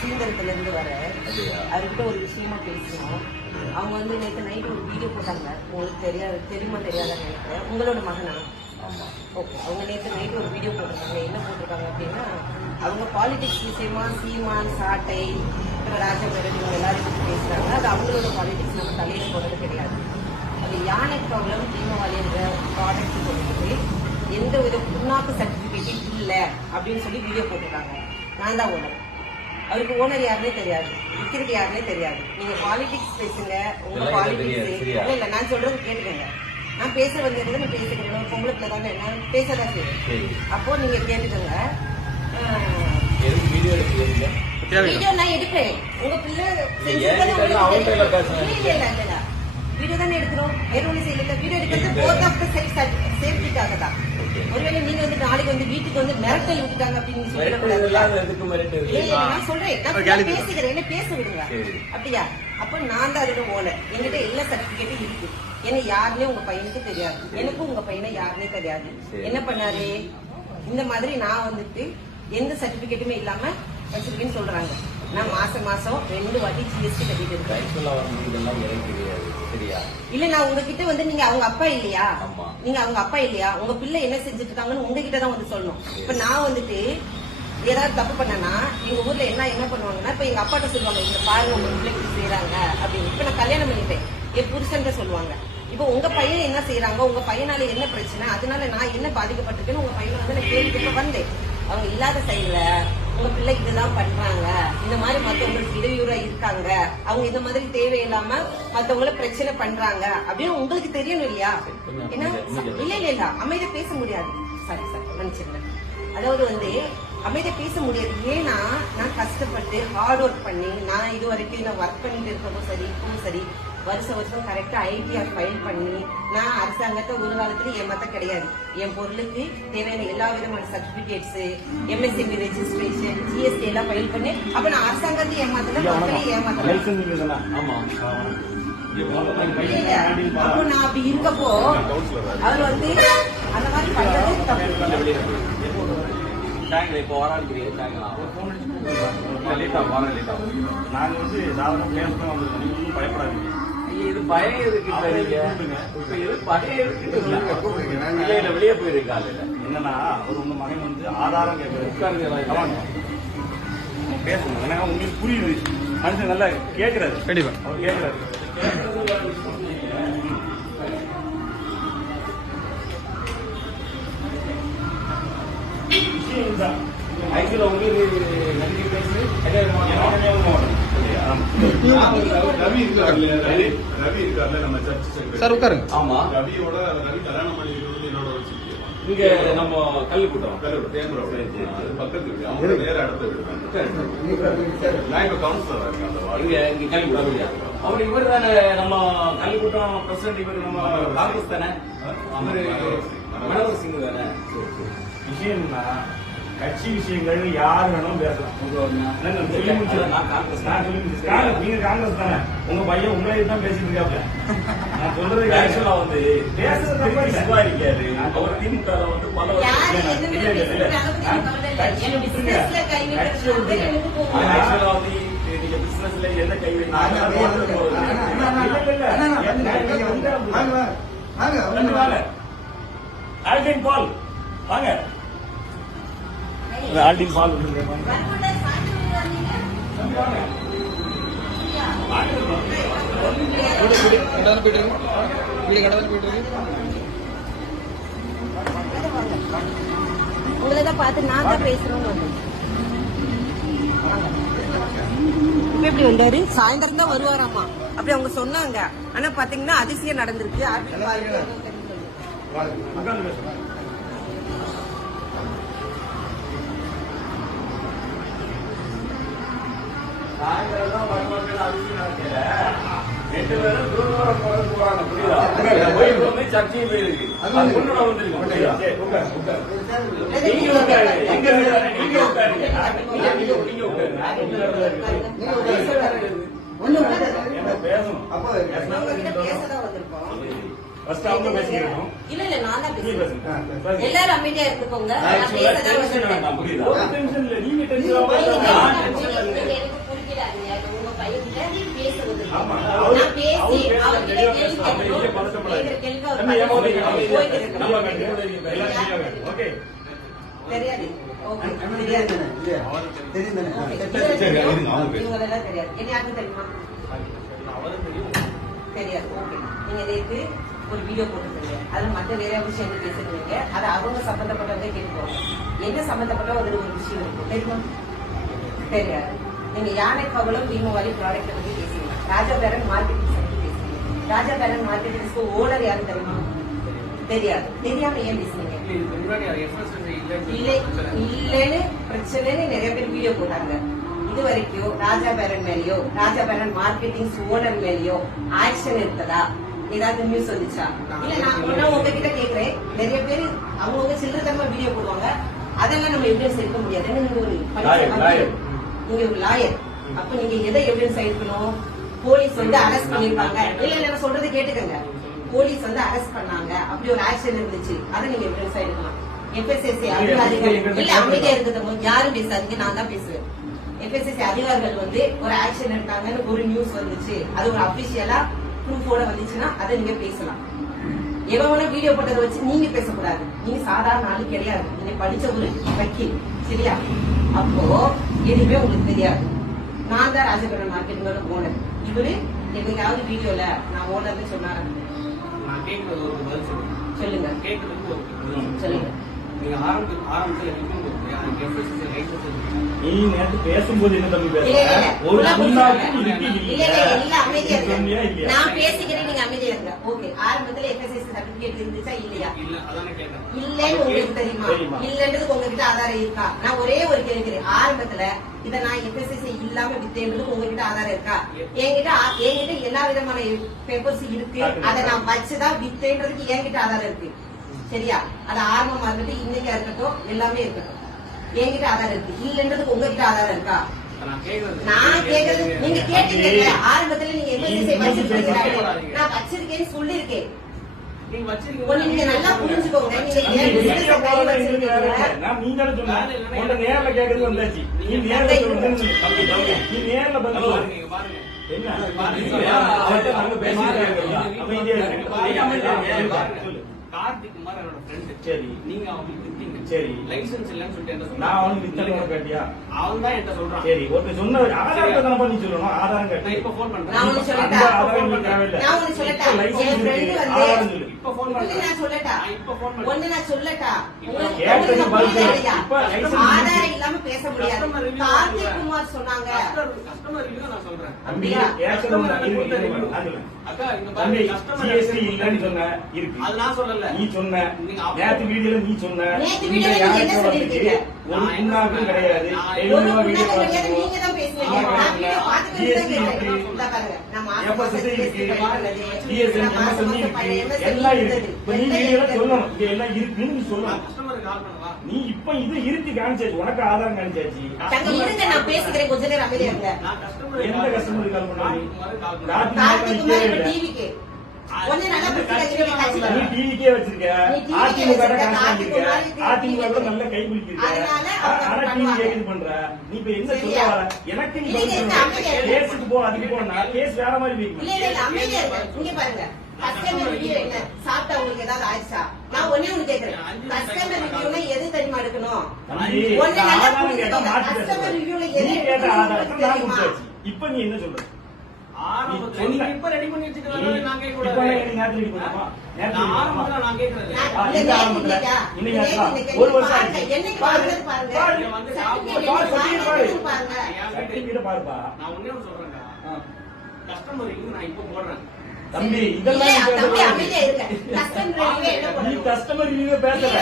சுதந்திரத்துல இருந்து வர அவர்கிட்ட ஒரு விஷயமா பேசணும். அவங்க வந்து நேற்று நைட்டு ஒரு வீடியோ போட்டாங்க. உங்களுக்கு தெரியுமா தெரியாதான்னு நினைக்கிறேன். உங்களோட மகனா? ஓகே. அவங்க நேற்று நைட்டு ஒரு வீடியோ போட்டிருக்காங்க. என்ன போட்டிருக்காங்க அப்படின்னா, அவங்க பாலிடிக்ஸ் விஷயமா சீமான், சாட்டை, ராஜமேரன் இவங்க எல்லாரும் பற்றி பேசுறாங்க. அது அவங்களோட பாலிடிக்ஸ், நம்ம தலையில போறது கிடையாது. அது யானை ப்ராப்ளம் தீபாவளி என்ற ப்ராடக்ட் கொடுத்துட்டு எந்த வித புண்ணாக்கு சர்டிபிகேட்டும் இல்லை அப்படின்னு சொல்லி வீடியோ போட்டிருக்காங்க. நான் தான் ஓனர். அவருக்கு ஓனர் யாருன்னே தெரியாது, விற்கிறது யாருன்னே தெரியாது. நீங்க பாலிடிக்ஸ் பேசுங்க, உங்க பாலிடிக்ஸ் இல்ல. நான் சொல்றது கேட்டுக்கங்க. நான் பேச வந்தது நான் பேசுகிறேன். பொங்கலுக்குள்ள தானே நான் பேசதான் செய்வேன். அப்போ நீங்க கேட்டுக்கோங்க. வீடியோ நான் எடுப்பேன். உங்க பிள்ளை வீடியோ தானே எடுக்கிறோம். வேற ஒண்ணு செய்யல. வீடியோ எடுக்கிறது போத் ஆஃப் த சேஃப்டிக்காக தான். ஒருவேளை நீங்க வந்து நாளைக்கு வந்து வீட்டுக்கு வந்து மிரட்டல் விட்டுட்டாங்க அப்படின்னு நான் சொல்றேன். நான் பேசுகிறேன், என்ன பேச விடுங்க. அப்படியா? அப்ப நான் தான் அதோட ஓனர். என்கிட்ட எல்லா சர்டிபிகேட்டும் இருக்கு. ஏன்னா யாருன்னே உங்க பையனுக்கு தெரியாது, எனக்கும் உங்க பையனை யாருன்னே தெரியாது. என்ன பண்ணாரு, இந்த மாதிரி நான் வந்துட்டு எந்த சர்டிபிகேட்டுமே இல்லாம வச்சிருக்கேன்னு சொல்றாங்க. நான் மாசம் 2 வாட்டி ஜிஎஸ்டி கட்டிட்டு இருக்கேன். இல்ல, நான் உங்ககிட்ட வந்து நீங்க அவங்க அப்பா இல்லையா, நீங்க அவங்க அப்பா இல்லையா, உங்க பிள்ளை என்ன செஞ்சுட்டு இருக்காங்கன்னு உங்ககிட்ட தான் வந்து சொல்லணும். இப்ப நான் வந்துட்டு ஏதாவது தப்பு பண்ணனா எங்க ஊர்ல என்ன பண்ணுவாங்கன்னா, இப்ப எங்க அப்பாட்ட சொல்லுவாங்க, இங்க பாருங்க உங்க பிள்ளை இப்படி செய்யறாங்க அப்படின்னு. இப்ப நான் கல்யாணம் பண்ணிட்டேன், என் புருஷன் சொல்லுவாங்க. இப்ப உங்க பையன் என்ன செய்யறாங்க, உங்க பையனால என்ன பிரச்சனை, அதனால நான் என்ன பாதிக்கப்பட்டிருக்கேன்னு உங்க பையனை வந்து நான் கேள்வி கேட்க வந்தேன். அவங்க இல்லாத சைடுல உங்க பிள்ளைக்கு இதுதான் பண்றாங்க, இந்த மாதிரி மத்தவங்களுக்கு இடையூறா இருக்காங்க, அவங்க இந்த மாதிரி தேவையில்லாம மத்தவங்கள பிரச்சனை பண்றாங்க அப்படின்னு உங்களுக்கு தெரியணும் இல்லையா? ஏன்னா இல்ல அமைதியா பேச முடியாது. சாரி மன்னிச்சிருங்க. அதாவது வந்து அமைதியா பேச முடியாது. ஏன்னா நான் கஷ்டப்பட்டு ஹார்ட் ஒர்க் பண்ணி நான் இது வரைக்கும் நான் ஒர்க் பண்ணிட்டு இருக்கவும் சரி, இப்பவும் சரி, வருஷம் கரெக்டா ஐடிஆர் ஃபைல் பண்ணி நான் அரசாங்கத்தை ஒரு காலத்துல ஏமாத்த கிடையாது. என் பொருளுக்கு தேவையான எல்லா விதமான சர்டிபிகேட்ஸ், எம்எஸ்எம்பி ரெஜிஸ்ட்ரேஷன், ஜிஎஸ்டி எல்லாம் ஃபைல் பண்ணி அப்ப நான் அரசாங்கத்தை ஏமாத்தல, மக்களையும் ஏமாத்தல. அப்போ நான் அப்படி இருக்கப்போ அவர் வந்து அந்த மாதிரி பண்றது தப்பு. இப்போ நாங்க வந்து பயப்படாதீங்க. இது பயம் இருக்கு. வெளியே போயிருக்காங்க. என்னன்னா ஒரு உங்க மகன் வந்து ஆதாரம் கேட்கறது பேசணும். ஏன்னா உங்களுக்கு புரியுது, மனுஷன் நல்லா கேட்கிறாரு. கண்டிப்பா அவர் கேட்கிறாரு. ஆக்சுவலா உங்களுக்கு நன்றி பேசி ரவி இருக்காருல்ல நம்ம சர்ச் சார் உட்காருங்க. ஆமா, ரவியோட ரவி கல்யாணம் பண்ணி என்னோட இங்க நம்ம கல்லுக்கூட்டம் பக்கத்து இருக்கு. அவங்க நேர இடத்துல இருக்காங்க. நான் இப்ப கவுன்சிலரா இருக்கேன் அந்த வார்டு. இங்க கல்லுக்கூட்டம் அவர் இவர் தானே நம்ம கல்லுக்கூட்டம் பிரசிடன்ட். இவர் நம்ம காங்கிரஸ் தானே, அவரு மனோகர் சிங் தானே. விஷயம்னா கட்சி விஷயங்கள் யாரு வேணாலும் பேசலாம். நீங்க காங்கிரஸ் தானே, உங்க பையன் உங்களே தான் பேசிட்டு இருக்காப்ல. நான் சொல்றது ஆக்சுவலா வந்து பேசுறது இருக்காரு. அவர் திமுக வந்து பல வருஷம் ஆக்சுவலா வந்து நீங்க பிசினஸ்ல என்ன கை வைங்க பால் வாங்க. ஆல்டின் பால் உங்களதான் பார்த்து நான் தான் பேசுறோம். இப்ப எப்படி வந்தாரு? சாயந்தரம் தான் வருவாராமா அப்படி அவங்க சொன்னாங்க. ஆனா பாத்தீங்கன்னா அதிசயம் நடந்திருக்கு. சாயந்தரம் தான் வருவார்கள். அதிசயம் நடக்கல. 2 பேரும் தூரம் போறாங்க. புரியுதா? கோயில் வந்து சர்ச்சையும் போயிருக்கு. அது முன்னோட வந்துருக்கு. புரியுதா? நீங்க உட்காரு. எங்க நீங்க உட்காருங்க. நீங்க உட்காருங்க. என்ன பேசணும்? அப்போ பேசதான் வந்திருக்கோம். ஃபர்ஸ்ட் அவங்க பேசிக்கிறோம். இல்ல நான் தான் பேசுறேன். எல்லாரும் அமைதியா இருந்துக்கோங்க. நான் பேசதான் வந்திருக்கேன். புரியுதா? ஒரு டென்ஷன் இல்ல. நீங்க டென்ஷன் இவங்களெல்லாம் தெரியாது. என்ன யாருக்கும் தெரியுமா? தெரியாது. ஓகே, நீங்க நேற்று ஒரு வீடியோ போட்டுருக்கீங்க, அதுல மற்ற வேற விஷயம் என்ன பேசுறீங்க, அதை அவங்க சம்பந்தப்பட்டவங்க கேட்டுக்கோங்க. என்ன சம்பந்தப்பட்ட ஒரு விஷயம் இருக்கு தெரியுமா? தெரியாது. நீங்க யானை கவலம் பீமவாலி ப்ராடக்ட் பத்தி பேசுறீங்க, ராஜா பேரன் மார்க்கெட்டிங் பத்தி பேசுறீங்க. ராஜா பேரன் மார்க்கெட்டிங்ஸ்க்கு ஓனர் யாரு தெரியுமா? தெரியாது. தெரியாம ஏன் பேசுறீங்க? இல்லன்னு பிரச்சனைன்னு நிறைய பேர் வீடியோ போட்டாங்க. இது வரைக்கும் ராஜா பேரன் மேலயோ ராஜா பேரன் மார்க்கெட்டிங் ஓனர் மேலயோ ஆக்ஷன் இருக்குதா? ஏதாவது நியூஸ் வந்துச்சா? இல்ல நான் உங்ககிட்ட கேக்குறேன். நிறைய பேர் அவங்க சில்லறதனமா வீடியோ போடுவாங்க, அதெல்லாம் நம்ம எவிடன்ஸ் எடுக்க முடியாது. நீங்க ஒரு லாயர், அப்ப நீங்க எதை எவிடன்ஸ் எடுக்கணும்? போலீஸ் வந்து அரெஸ்ட் பண்ணிருப்பாங்க. இல்ல நான் சொல்றது கேட்டுக்கங்க. போலீஸ் வந்து அரெஸ்ட் பண்ணாங்க, அப்படி ஒரு ஆக்ஷன் இருந்துச்சு, அதை நீங்க எவிடன்ஸ் எடுக்கலாம். எஃப்எஸ்எஸ்சி அதிகாரிகள் இல்ல அமைதியா இருக்கிறது யாரும் பேசாதீங்க, நான் தான் பேசுவேன். எஃப்எஸ்எஸ்சி அதிகாரிகள் வந்து ஒரு ஆக்ஷன் எடுத்தாங்கன்னு ஒரு நியூஸ் வந்துச்சு, அது ஒரு அபிஷியலா ப்ரூஃபோட வந்துச்சுன்னா அதை நீங்க பேசலாம். எவன வீடியோ போட்டதை வச்சு நீங்க பேசக்கூடாது. நீங்க சாதாரண ஆளு கிடையாது, நீங்க படிச்ச ஒரு வக்கீல், சரியா? அப்போ எதுவுமே உங்களுக்கு தெரியாது. நான் தான் ராஜபுரம் மார்க்கெட்டோட ஓனர். இவரு எங்கேயாவது வீடியோல நான் ஓனர்னு சொன்னாரு? சொல்லுங்க, சொல்லுங்க. நீ நேற்று பேசும்போது என்ன தம்பி பேச நான் பேசிக்கிறேன், நீங்க அமைதியா இருங்க. ஓகே, ஆரம்பத்துல எஃப்எஸ்எஸ்சி சர்டிபிகேட் இருந்துச்சா இல்லையா? இல்லன்னு உங்களுக்கு தெரியுமா? இல்லன்றதுக்கு உங்ககிட்ட ஆதாரம் இருக்கா? நான் ஒரே ஒரு கேட்கிறேன். ஆரம்பத்துல இதை நான் எஃப்எஸ்எஸ்சி இல்லாம வித்தேன்றதுக்கு உங்ககிட்ட ஆதாரம் இருக்கா? என்கிட்ட எல்லா விதமான பேப்பர்ஸ் இருக்கு, அதை நான் வச்சுதான் வித்தேன்றதுக்கு என்கிட்ட ஆதாரம் இருக்கு, சரியா? அது ஆரம்பமா இருக்கட்டும், இன்னைக்கா இருக்கட்டும், எல்லாமே இருக்கட்டும், என்கிட்ட ஆதாரம் இருக்கு. இல்லன்றதுக்கு உங்ககிட்ட ஆதாரம் இருக்கா? நான் கேக்குறது நீங்க கேட்டீங்க. ஆரம்பத்துல நீங்க எஃப்எஸ்எஸ்சி வச்சிருக்கீங்க, நான் வச்சிருக்கேன்னு சொல்லிருக்கேன். நீங்க நல்லா புரிஞ்சுக்கோங்க. நீங்க ஏன் பிசினஸ் கை வச்சிருக்கீங்க? நீங்க நேர்ல கேக்குறது வந்தாச்சு. நீ நேர்ல சொல்லுங்க, நீ நேர்ல பதில் பாருங்க. என்ன கார்த்திக் குமார் என்னோட ஃப்ரெண்ட். சரி, நீங்க அவங்களுக்கு வித்தீங்க. சரி, லைசென்ஸ் இல்லன்னு சொல்லிட்டு என்ன சொன்னா? நான் அவனுக்கு வித்தேன்னு கேட்டியா? அவன் தான் என்கிட்ட சொல்றான். சரி, ஒருத்தர் சொன்ன ஆதாரத்தை தானே பண்ணி சொல்லணும். ஆதாரம் கேட்டு நான் இப்ப ஃபோன் பண்றேன். நான் உங்களுக்கு சொல்லட்டா? நான் உங்களுக்கு சொல்லட்டா? என் ஃப்ரெண்ட் வந்து இப்ப ஃபோன் பண்றேன். நான் சொல்லட்டா? இப்ப ஃபோன் பண்றேன். ஒண்ணு நான் சொல்லட்டா? இப்ப ஆதாரம் இல்லாம பேச முடியாது. கார்த்திக் குமார் சொன்னாங்க. கஸ்டமர் இல்ல நான் சொல்றேன். தம்பி அக்கா இங்க தம்பி பாருங்க, கஸ்டமர் ஜிஎஸ்டி இல்லன்னு சொன்ன இருக்கு. அது நான் சொல்லல. நீ சொன்ன நீங்க நேத்து வீடியோல நீ சொன்ன நேத்து வீடியோல நீங்க என்ன சொல்லிருக்கீங்க? ஒரு புண்ணாக்கும் கிடையாது. ஒரு புண்ணாக்கு கிடையாது, நீங்க தான் பேசுனீங்க. நான் வீடியோ பார்த்துட்டு தான் கேட்டேன். இந்த பாருங்க, நான் மாசம் எல்லாம் இருக்கு. இப்ப நீ வீடியோல சொல்லணும், இங்க எல்லாம் இருக்குன்னு நீ சொல்லணும். கஸ்டமருக்கு கால் பண்ணவா? நீ இப்ப இது இருக்கு காமிச்சாச்சு, உனக்கு ஆதாரம் காமிச்சாச்சு. தங்க இருங்க, நான் பேசிக்கிறேன், கொஞ்ச நேரம் அமைதியா இருங்க. நான் கஸ்டமர் எந்த கஸ்டமருக்கு கால் பண்ணாரு? கார்த்திக் குமார் இப்ப டிவிக்கு ஒண்ணு நல்லா பிரச்சனை. நீ டிவிக்கே வச்சிருக்க, அதிமுக காசு வச்சிருக்க, அதிமுக கூட நல்ல கை பிடிச்சிருக்க. ஆனா டிவி கேக்குது பண்ற. நீ இப்ப என்ன சொல்ல வர? எனக்கு நீ கேஸுக்கு போ, அதுக்கு போனா கேஸ் வேற மாதிரி வைக்கணும். இல்ல அமைதியா இருங்க. இங்க பாருங்க, கஸ்டமர் ரிவ்யூ என்ன? சாப்பிட்டா உங்களுக்கு ஏதாவது ஆயிடுச்சா? நான் ஒண்ணே ஒண்ணு கேக்குறேன். கஸ்டமர் ரிவ்யூனா எது தெரியுமா எடுக்கணும்? ஒண்ணு நல்லா புரிஞ்சுக்கோங்க. கஸ்டமர் ரிவ்யூல எது எடுக்கணும்? இப்ப நீ என்ன சொல்ற? நீங்க இப்ப ரெடி பண்ணி வச்சிருக்கீங்க, நான் கேட்க கூடாது. நான் கேக்குறேன். ஒரு வருஷம் என்னைக்கு வாங்குறது பாருங்க. பாருப்பா. நான் ஒண்ணே ஒண்ணு சொல்றேன்டா, கஸ்டமர் ரிவ்யூ நான் இப்ப போடுறேன். தம்பி இதெல்லாம் தம்பி அமைதியா இருங்க. கஸ்டமர் ரிவ்யூ என்ன நீ பண்ணுங்க? கஸ்டமர் ரிவ்யூ பேசல.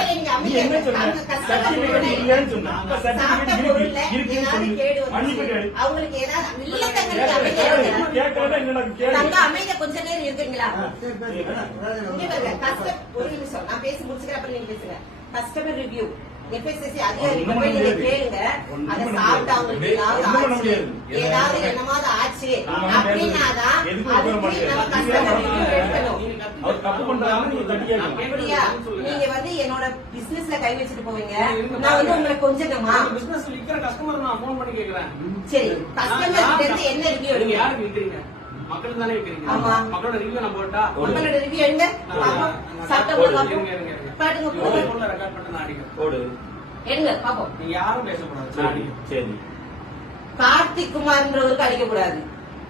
நீ என்ன சொன்ன? சர்டிபிகேட் இல்லன்னு சொன்ன. அப்ப சர்டிபிகேட் இருக்குன்னு சொல்லு. மன்னிப்பு கேளு. அவங்களுக்கு ஏதாவது இல்ல தங்க, அமைதியா இருங்க. கேட்கறதா என்னடா கேளு. தங்க அமைதியா கொஞ்ச நேரம் இருக்கீங்களா? இங்க பாருங்க, கஸ்டமர் ஒரு நிமிஷம் நான் பேசி முடிச்சுக்கிறேன், அப்புறம் நீங்க பேசுங்க. கஸ்டமர் ரிவ்யூ எஃப்எஸ்எஸ்சி அதிகாரிகிட்ட போய் நீங்க கேளுங்க. அதை சாப்பிட்டு அவங்களுக்கு ஏதாவது என்னமாவது ஆச்சு அப்படின்னாதான் அதுக்கு நம்ம கஸ்டமர் ரிவ்யூ எடுக்கணும். அப்படியா? நீங்க வந்து என்னோட பிசினஸ்ல கை வச்சுட்டு போவீங்க, நான் வந்து உங்களை கொஞ்சமா பிசினஸ் இருக்கிற கஸ்டமர் நான் போன் பண்ணி கேக்குறேன். சரி, கஸ்டமர் கிட்ட இருந்து என்ன ரிவ்யூ நீங்க எடுங்க? யாருக்கு விக்கிறீங்க? மக்களுக்கு தானே விக்கிறீங்க. ஆமா. மக்களோட ரிவ்யூ நான் போட்டா உங்களோட ரிவ்யூ எடுங்க. சாப்பிட்ட இருங்க பாட்டுங்க போன்ல ரெக்கார்ட் பண்ணி நான் அடிக்கிறேன். போடு. எடுங்க பாப்போம். நீங்க யாரும் பேசக்கூடாது. நான் அடிக்கிறேன். சரி கார்த்திக் குமார்ன்றவருக்கு அடிக்க கூடாது.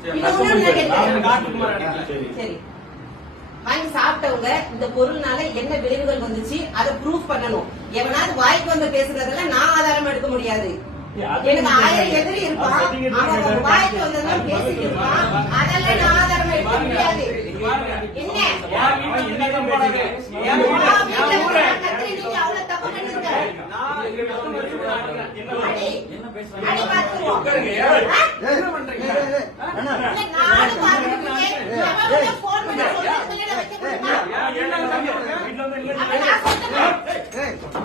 சரி, இன்னும் ஒண்ணு நான் கேட்கிறேன். கார்த்திக் குமார் அடிக்கிறேன். சரி சரி, வாங்கி சாப்பிட்டவங்க இந்த பொருள்னால என்ன விளைவுகள் வந்துச்சு அதை ப்ரூஃப் பண்ணணும். எவனாவது வாய்க்கு வந்து பேசுறதெல்லாம் நான் ஆதாரம் எடுக்க முடியாது. எனக்கு 1000 எதிரி இருப்பான், அவன் வாய்க்கு வந்ததெல்லாம் பேசிட்டு இருப்பான், அதெல்லாம் நான் ஆதாரம் எடுக்க முடியாது. என்ன யார் வீட்டுல என்னதான் போடாது? என் வீட்டுல இருக்கிற கத்திரி நீங்க அவ்வளவு தப்பு பண்ணிருக்க. நான் இங்க கஷ்டம் வச்சு நான் அடிக்கிறேன். அடி. என்ன அடி பேசுறாங்க? பார்த்துருவோம். என்ன பண்றீங்க? இல்ல, நானும் பார்த்துருக்கேன். எவன் போன் பண்ணி சொல்றதுல வைக்க முடியுமா? என்ன சம்பந்தம்? வீட்டுல வந்து இல்ல அப்ப நான் சொல்றேன். பேக் கொடு